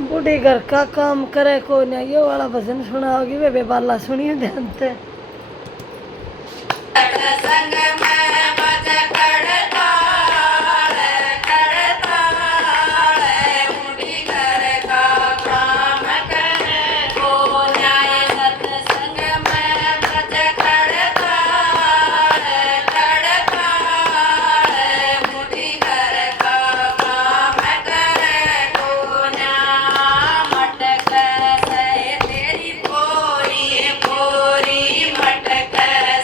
बूढ़ी घर का काम करे को नहीं, ये वाला भजन सुनाओगी वे बाला सुनिए ध्यान से। संग में बज खड़ताल खड़ताल बूढ़ी घर का काम करे को न्याय सत्संग में बज खड़ताल खड़ताल बूढ़ी घर का काम करे को न्याय मटक से तेरी पोरी पोरी मटक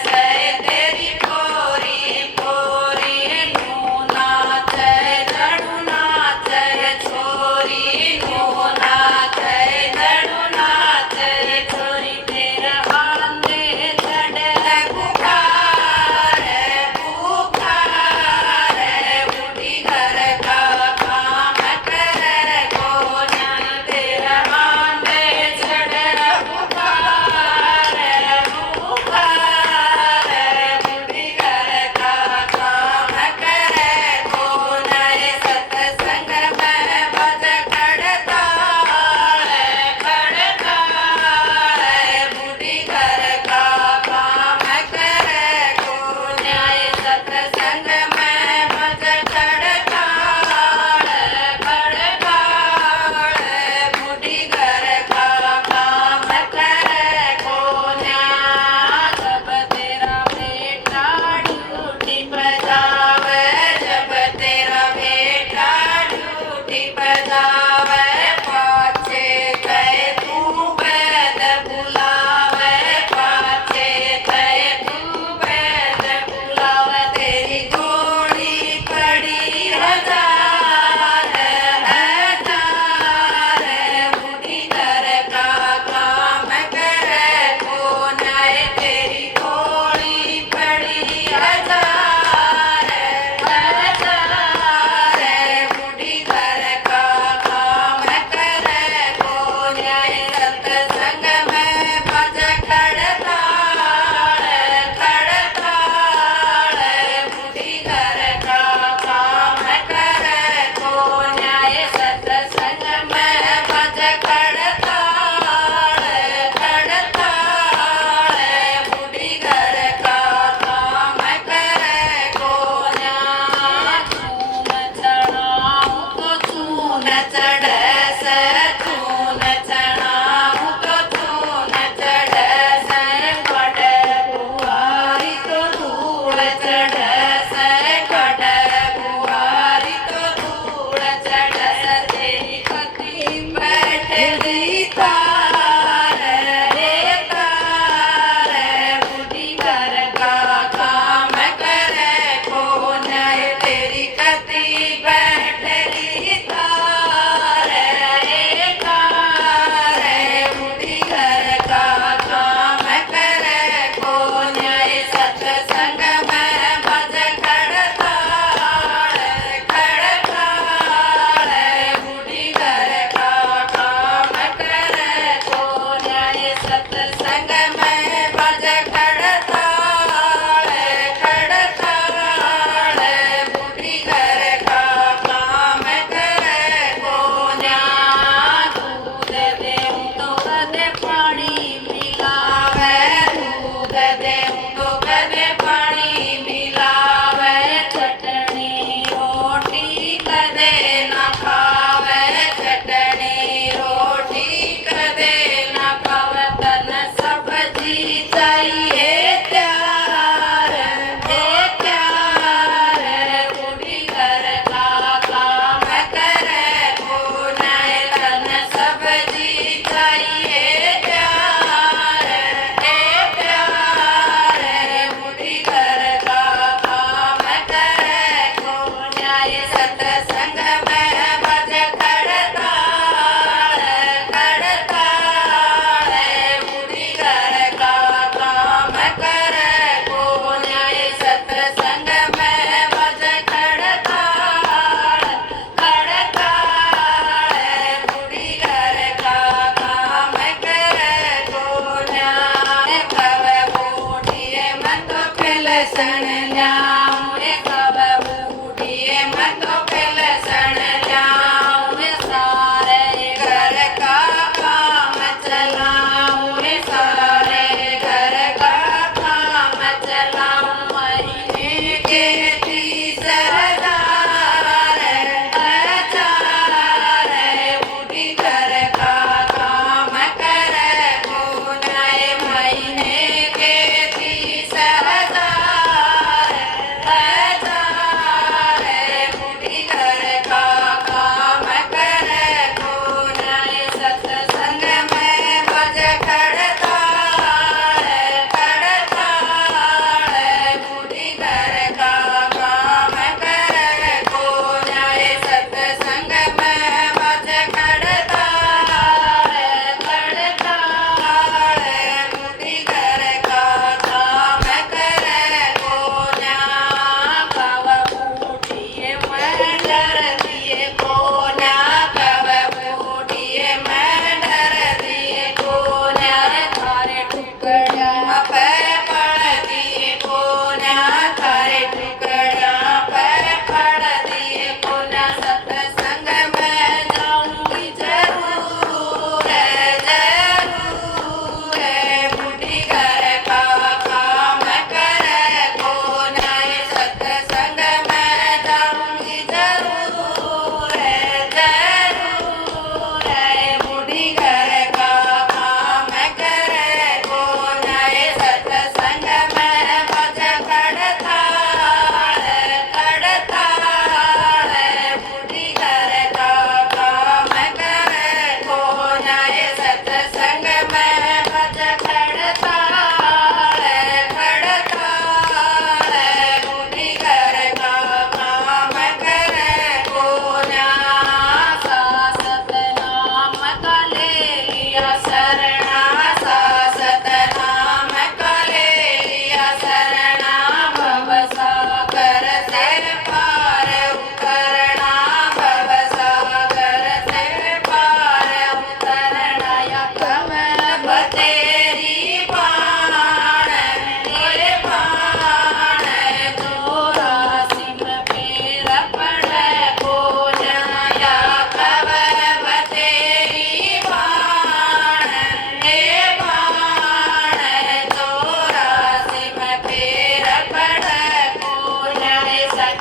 से तेरी पोरी पोरी नू नाच धनु नाच छोरी नू नाच धनु नाच छोरी तेरा आंदे चढ़ बुखार बुखार बूढ़ी घर का काम करे को न्याय तेरा आंदे चढ़ बुखार बुखार बूढ़ी घर का काम करे को न्याय सत्संग में बज खड़ताल खड़ताल बूढ़ी घर का काम करे को न्याय सत्संग में बज खड़ताल खड़ताल बूढ़ी घर का काम करे को न्याय जब तेरा बेटा ड्यूटी पर जावे जब तेरा बेटा ड्यूटी पर जावे पाछे गए तू वैद बुलावे पाछे गए तू वैद बुलावे तेरी गोली पड़ी हजार हजार बूढ़ी घर का काम करे को न्याय तेरी गोली पड़ी हजार हजार बूढ़ी घर का काम करे को न्याय सत्संग में बज खड़ताल खड़ताल बूढ़ी घर का काम करे को न्याय सत्संग में बज खड़ताल खड़ताल बूढ़ी घर का काम करे को न्याय चून चढ़ाऊं तो चून चढ़